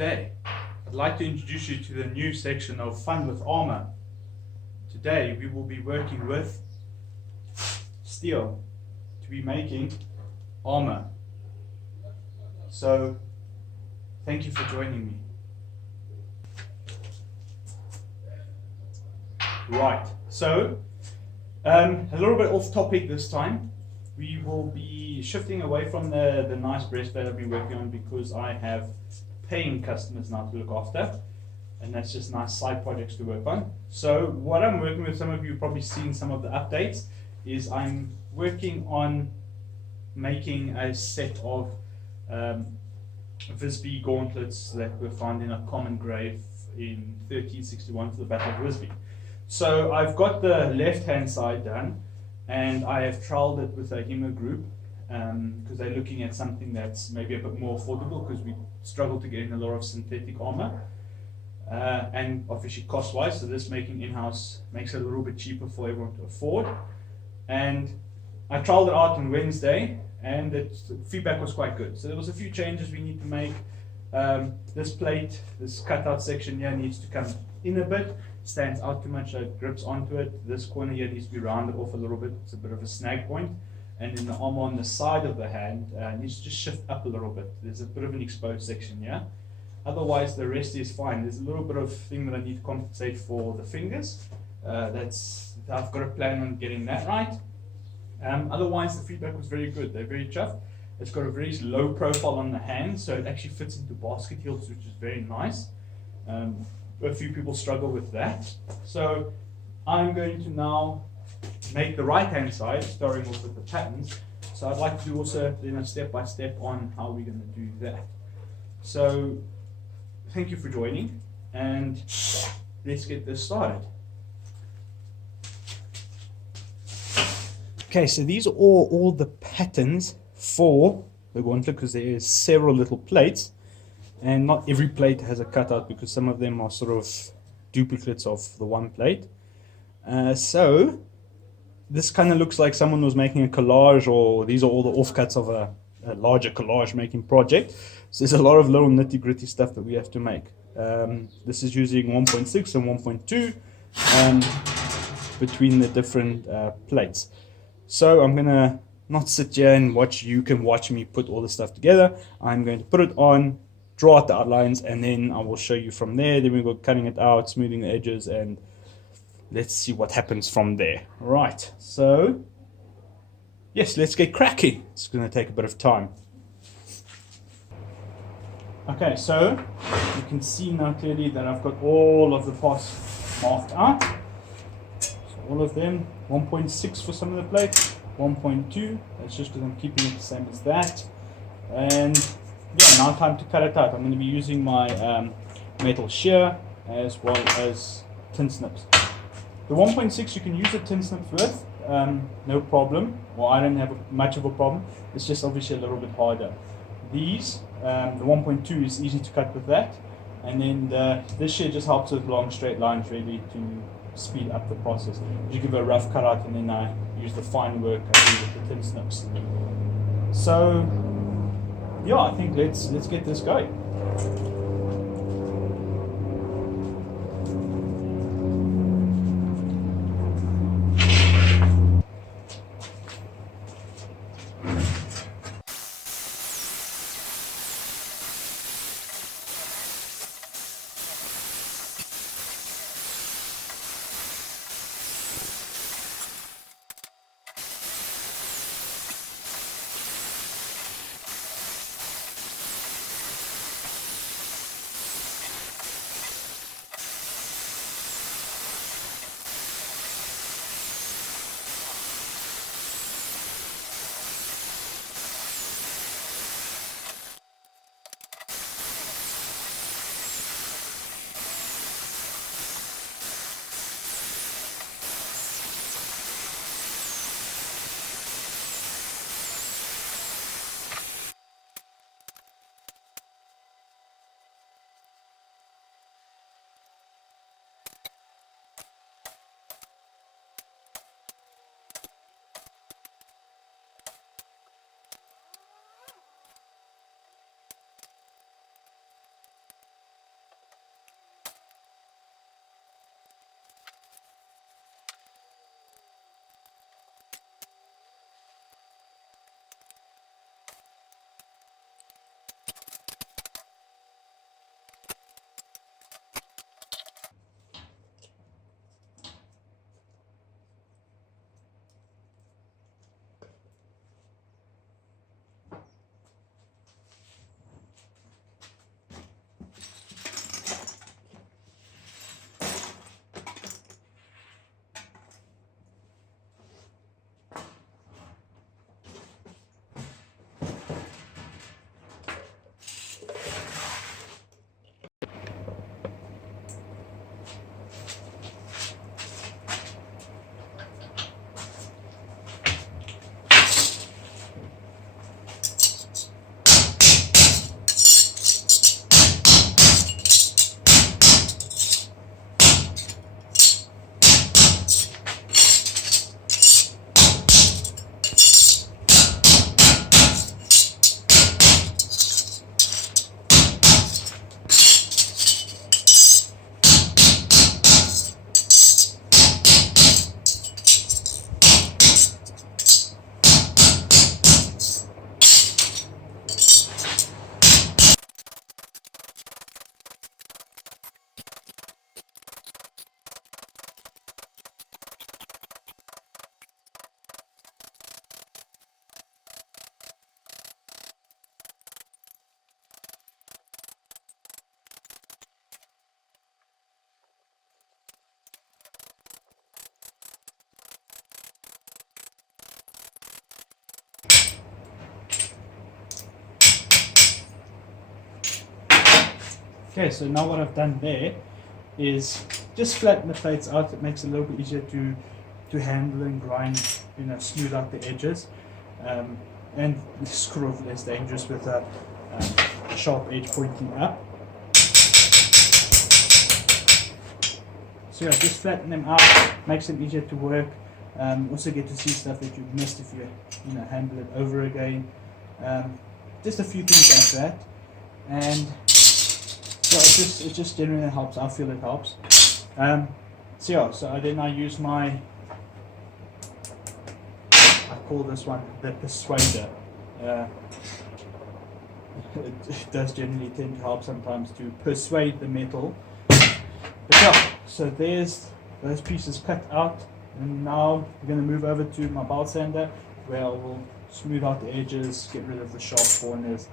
Today, I'd like to introduce you to the new section of Fun with Armour. Today, we will be working with steel to be making armour. So, thank you for joining me. Right, so a little bit off topic this time. We will be shifting away from the nice breastplate I've been working on because I have paying customers now to look after, and that's just nice side projects to work on. So what I'm working with, some of you have probably seen some of the updates, is I'm working on making a set of Visby gauntlets that were found in a common grave in 1361 for the Battle of Visby. So I've got the left hand side done, and I have trialed it with a HEMA group because they're looking at something that's maybe a bit more affordable, because we struggle to get in a lot of synthetic armor and obviously cost wise, so this making in-house makes it a little bit cheaper for everyone to afford. And I trialed it out on Wednesday, and the feedback was quite good. So there was a few changes we need to make. This plate, this cutout section here needs to come in a bit, stands out too much, so it grips onto it. This corner here needs to be rounded off a little bit, it's a bit of a snag point. And then the armor on the side of the hand needs to just shift up a little bit. There's a bit of an exposed section here. Otherwise the rest is fine. There's a little bit of thing that I need to compensate for the fingers. I've got a plan on getting that right. Otherwise the feedback was very good. They're very chuffed. It's got a very low profile on the hand, so it actually fits into basket heels, which is very nice. A few people struggle with that. So I'm going to now make the right hand side, starting off with the patterns. So I'd like to do also then a step by step on how we're going to do that. So thank you for joining, and let's get this started. Okay, so these are all the patterns for the gauntlet, because there is several little plates, and not every plate has a cutout because some of them are sort of duplicates of the one plate. So this kind of looks like someone was making a collage, or these are all the offcuts of a larger collage making project. So there's a lot of little nitty gritty stuff that we have to make. This is using 1.6 and 1.2 between the different plates. So I'm gonna not sit here and watch, you can watch me put all the stuff together. I'm going to put it on, draw out the outlines, and then I will show you from there. Then we go cutting it out, smoothing the edges, and let's see what happens from there. Right, so yes, let's get cracking. It's going to take a bit of time. Okay, so you can see now clearly that I've got all of the parts marked out. So all of them, 1.6 for some of the plates, 1.2, that's just because I'm keeping it the same as that. And yeah, now time to cut it out. I'm going to be using my metal shear as well as tin snips. The 1.6 you can use the tin snips with, no problem. Well, I don't have much of a problem. It's just obviously a little bit harder. These, the 1.2 is easy to cut with that. And then this shear just helps with long straight lines, really, to speed up the process. You give it a rough cutout, and then I use the fine work I do with the tin snips. So yeah, I think let's get this going. Okay, so now what I've done there is just flatten the plates out. It makes it a little bit easier to handle and grind, smooth out the edges, and it's sort of less dangerous with a sharp edge pointing up. So yeah, just flatten them out, makes them easier to work. Also get to see stuff that you've missed if you handle it over again. Just a few things like that, and so it just generally helps. I feel it helps. So yeah, so then I use I call this one the persuader. It does generally tend to help sometimes to persuade the metal. But yeah, so there's those pieces cut out, and now we're going to move over to my belt sander, where I will smooth out the edges, get rid of the sharp corners,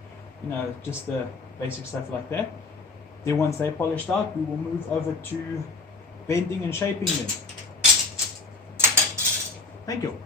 just the basic stuff like that. Then once they're polished out, we will move over to bending and shaping them. Thank you.